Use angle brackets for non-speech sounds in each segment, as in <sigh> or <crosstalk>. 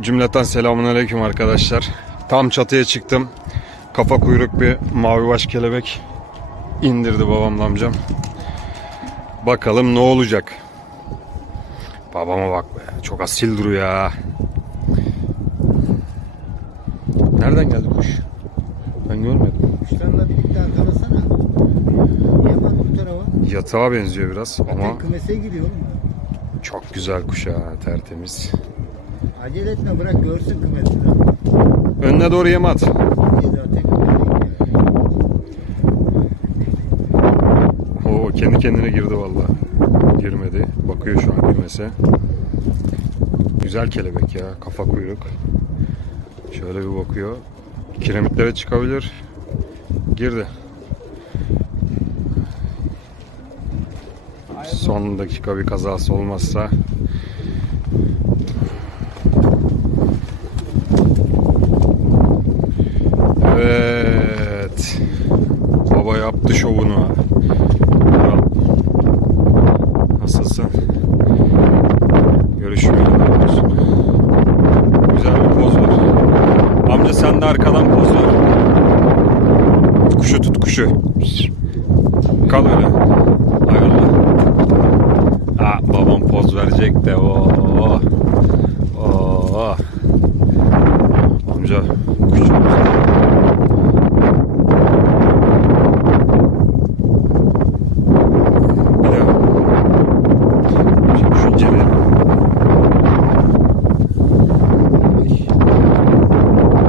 Cümleten selamun aleyküm arkadaşlar. Tam çatıya çıktım. Kafa kuyruk bir mavi baş kelebek indirdi babamla amcam. Bakalım ne olacak. Babama bak be. Çok asil duruyor ya. Nereden geldi kuş? Ben görmedim. Kuşlarla birlikte arkalasana. Yaman bu tarafa. Yatağa benziyor biraz ama. Kümese giriyor oğlum. çok güzel kuş ha. Tertemiz. Acele etme bırak görsün kümesini. Önüne doğru yem at. Gidiyor. Oo kendi kendine girdi valla. Girmedi. Bakıyor şu an kümese. Güzel kelebek ya. Kafa kuyruk. Şöyle bir bakıyor. Kiremitlere çıkabilir. Girdi. Son dakika bir kazası olmazsa Evet. Baba yaptı şovunu. Kral. Nasılsın? Görüşmüyor. Güzel bir poz ver. Amca sen de arkadan poz ver. Kuşu. Kal öyle. Ayarla. Aa, babam poz verecek de. Oo. Oo. Amca kuş çok güzel. Bir de Şimdi şu inceleyelim.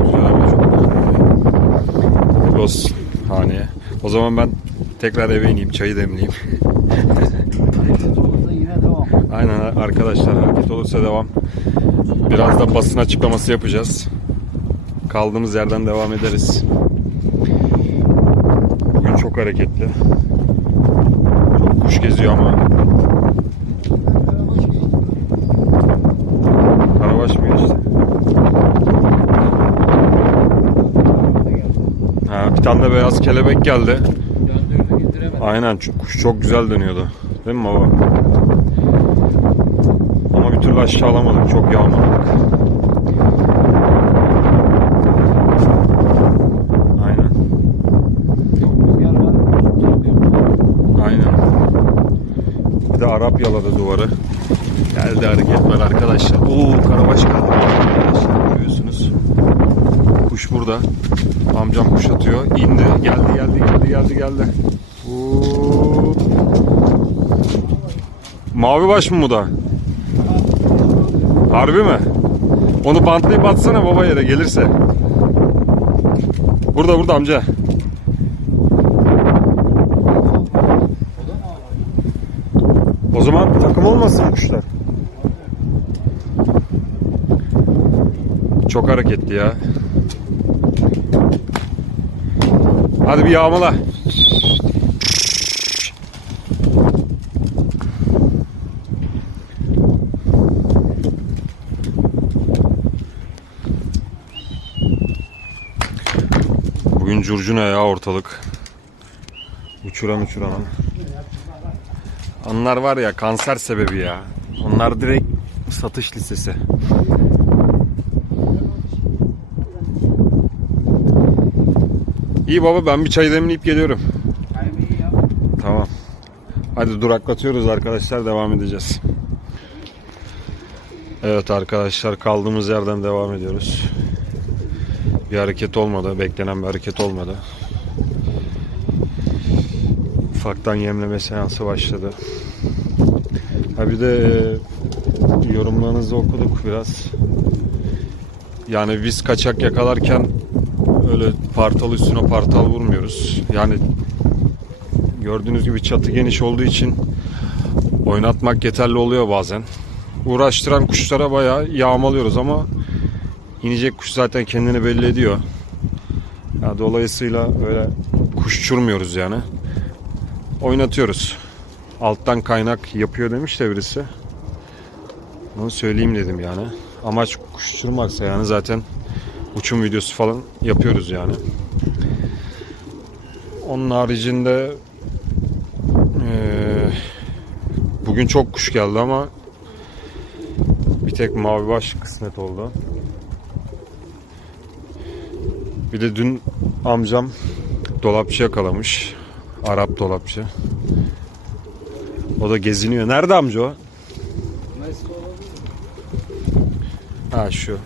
Güzel ama çok Hayırlı olsun haneye. O zaman ben tekrar eve ineyim, çayı demleyeyim. <laughs> Aynen arkadaşlar hareket olursa devam. Biraz da basın açıklaması yapacağız. Kaldığımız yerden devam ederiz. Bugün çok hareketli. Çok kuş geziyor ama Karabaş geçti. Karabaş mı geçti? Ha, bir tane de beyaz kelebek geldi. Döndürdü. Aynen çok- kuş çok güzel dönüyordu. Değil mi baba? Ama bir türlü aşağı alamadık. Çok yağmaladık. Aynen. Aynen. Bir de Arap yaladı duvarı. Geldi hareketler arkadaşlar. Oo karabaş geldi. Arkadaşlar görüyorsunuz. Kuş burada. Amcam kuş atıyor. İndi. Geldi geldi geldi geldi geldi. Mavi baş mı bu da? Harbi mi? Onu bantlayıp atsana baba yere gelirse. Burada burada amca. O zaman takım olmasın kuşlar. Çok hareketli ya. Hadi bir yağmala. Bugün curcuna ya ortalık. Uçuran uçuran. Onlar var ya kanser sebebi ya. Onlar direkt satış listesi. İyi baba ben bir çay demleyip geliyorum. Tamam. Hadi duraklatıyoruz arkadaşlar devam edeceğiz. Evet arkadaşlar kaldığımız yerden devam ediyoruz. Bir hareket olmadı. Beklenen bir hareket olmadı. Ufaktan yemleme seansı başladı. Ha bir de e, yorumlarınızı okuduk biraz. Yani biz kaçak yakalarken öyle partal üstüne partal vurmuyoruz. Yani gördüğünüz gibi çatı geniş olduğu için oynatmak yeterli oluyor bazen. Uğraştıran kuşlara bayağı yağmalıyoruz ama inecek kuş zaten kendini belli ediyor. Ya dolayısıyla öyle kuş uçurmuyoruz yani. Oynatıyoruz. Alttan kaynak yapıyor demiş de birisi. Onu söyleyeyim dedim yani. Amaç kuş uçurmaksa yani zaten uçum videosu falan yapıyoruz yani. Onun haricinde e, bugün çok kuş geldi ama bir tek mavi baş kısmet oldu. Bir de dün amcam dolapçı yakalamış. Arap dolapçı. O da geziniyor. Nerede amca o? Ha şu.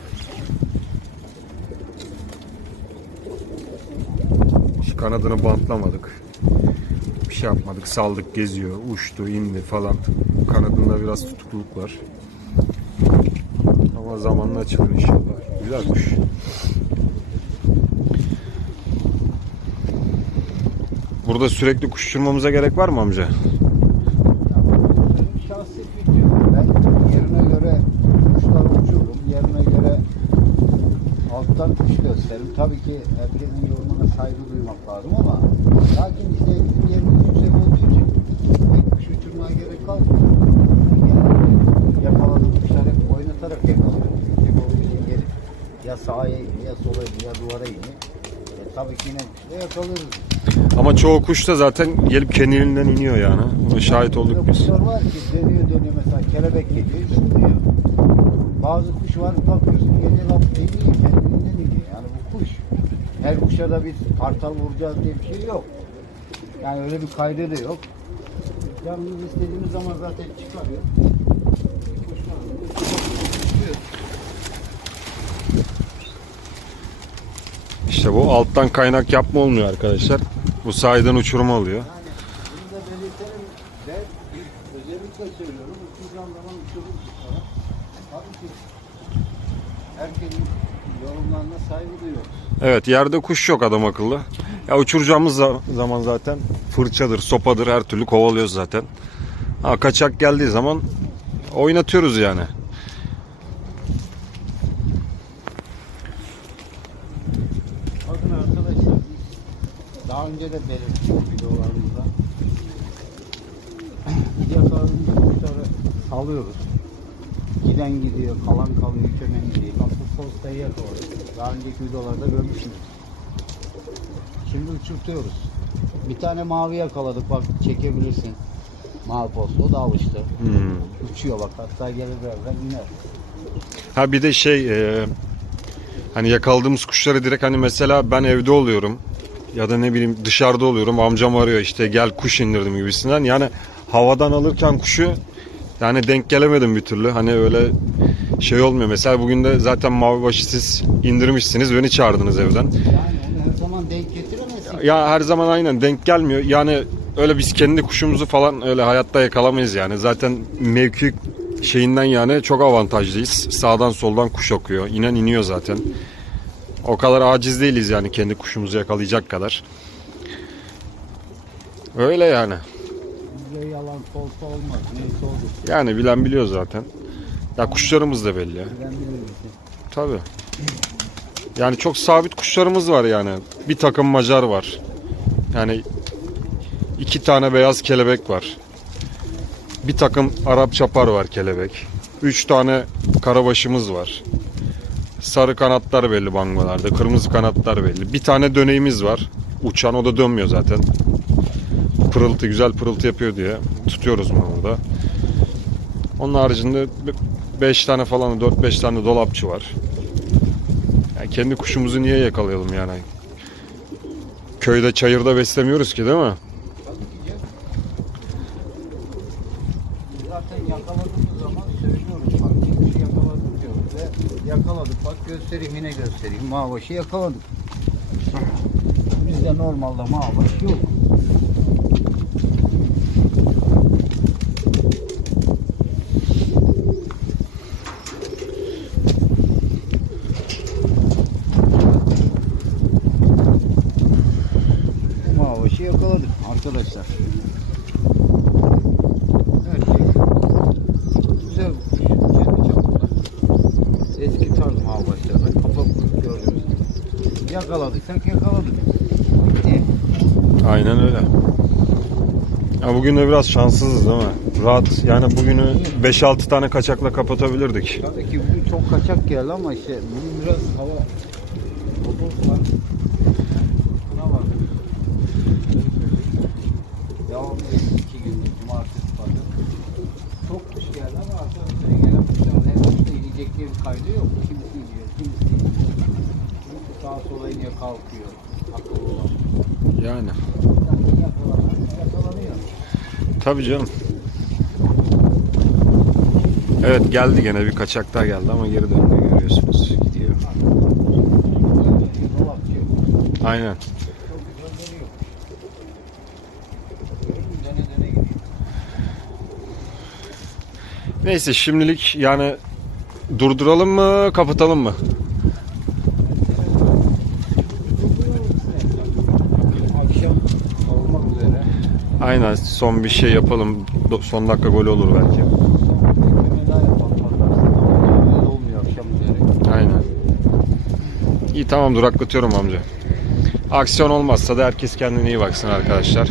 Kanadını bantlamadık. Bir şey yapmadık. Saldık geziyor. Uçtu, indi falan. Kanadında biraz tutukluk var. Ama zamanla açılır inşallah. Güzel kuş. Burada sürekli kuş uçurmamıza gerek var mı amca? Alttan kuş gösteririm. Tabii ki herkesin yorumuna saygı duymak lazım ama lakin işte bizim yerimiz yüksek olduğu için pek kuş uçurmaya gerek kalmıyor. Yani yakaladığım kuşlar hep oynatarak yakalıyorum. Yüksek olduğu için gelip ya sağa ya sola ya duvara iniyor. E, tabii ki yine kuşla yakalıyoruz. Ama çoğu kuş da zaten gelip kendiliğinden iniyor yani. Buna şahit olduk biz. kuşlar var ki dönüyor dönüyor mesela kelebek geliyor zıplıyor. Bazı kuş var bakıyorsun gece laf. Yani bu kuş. Her kuşa da biz kartal vuracağız diye bir şey yok. Yani öyle bir kaydı da yok. Canımız istediğimiz zaman zaten çıkarıyor. İşte bu alttan kaynak yapma olmuyor arkadaşlar. Bu sahiden uçurma oluyor. Bunu da belirtelim. Ben özellikle söylüyorum. Uçuracağım zaman kuşlara. Tabii ki herkesin yorumlarına saygı duyuyoruz. Evet yerde kuş yok adam akıllı. Ya uçuracağımız za- zaman zaten fırçadır, sopadır her türlü kovalıyoruz zaten. Ha, kaçak geldiği zaman oynatıyoruz yani. Bakın arkadaşlar daha önce de belirttik videolarımızda. Biz yakaladığımız kuşları salıyoruz. Giden gidiyor, kalan kalıyor, çömen gidiyor. Bu postayı yakaladık. Daha önceki videolarda görmüşsünüz. Şimdi uçurtuyoruz. Bir tane mavi yakaladık bak çekebilirsin. Mavi posta o da alıştı. Hmm. Uçuyor bak hatta gelir birazdan iner. Ha bir de şey e, hani yakaladığımız kuşları direkt hani mesela ben evde oluyorum ya da ne bileyim dışarıda oluyorum amcam arıyor işte gel kuş indirdim gibisinden yani havadan alırken kuşu yani denk gelemedim bir türlü hani öyle şey olmuyor mesela bugün de zaten mavi başı siz indirmişsiniz beni çağırdınız evden Yani her zaman denk getiremezsin. ya her zaman aynen denk gelmiyor yani öyle biz kendi kuşumuzu falan öyle hayatta yakalamayız yani zaten mevki şeyinden yani çok avantajlıyız. Sağdan soldan kuş okuyor. İnen iniyor zaten. O kadar aciz değiliz yani kendi kuşumuzu yakalayacak kadar. Öyle yani. Yalan kolpa olmaz. Neyse olur. Yani bilen biliyor zaten. Ya kuşlarımız da belli. Ben bilirim. Tabii. Yani çok sabit kuşlarımız var yani. Bir takım macar var. Yani iki tane beyaz kelebek var. Bir takım Arap çapar var kelebek. Üç tane karabaşımız var. Sarı kanatlar belli bangolarda. Kırmızı kanatlar belli. Bir tane döneğimiz var. Uçan o da dönmüyor zaten. Pırıltı güzel pırıltı yapıyor diye tutuyoruz bunu burada. Onun haricinde 5 tane falan 4-5 tane dolapçı var. Yani kendi kuşumuzu niye yakalayalım yani? Köyde çayırda beslemiyoruz ki değil mi? Zaten yakaladığımız zaman söylüyoruz. Bak bir kuşu yakaladık. Ve yakaladık. Bak göstereyim yine göstereyim. Mağbaşı yakaladık. Bizde normalde mağbaş yok. Mağbaşı yakaladık arkadaşlar. Evet. Güzel bir kuş. Kendi çapında. Eski tarz mağbaşlardan kafa kuyruk gördüğümüz gibi. Yakaladıysak yakaladık. Bitti. Aynen öyle. Ya bugün de biraz şanssızız değil mi? Rahat yani bugünü 5-6 tane kaçakla kapatabilirdik. Tabii ki bugün çok kaçak geldi ama işte bugün biraz hava bozuk var. Buna bak. Devam ediyor iki gündür cumartesi pazar. Çok kuş geldi ama bir kaydı yok. Kimisi iniyor, kimisi iniyor. Sağa sola iniyor kalkıyor. Akıllı olan. Yani. Yakalanan yakalanıyor. Tabii canım. Evet geldi gene bir kaçak daha geldi ama geri döndü görüyorsunuz. Gidiyor. Aynen. Neyse şimdilik yani durduralım mı kapatalım mı? Aynen son bir şey yapalım. Son dakika golü olur belki. Aynen. İyi tamam duraklatıyorum amca. Aksiyon olmazsa da herkes kendine iyi baksın arkadaşlar.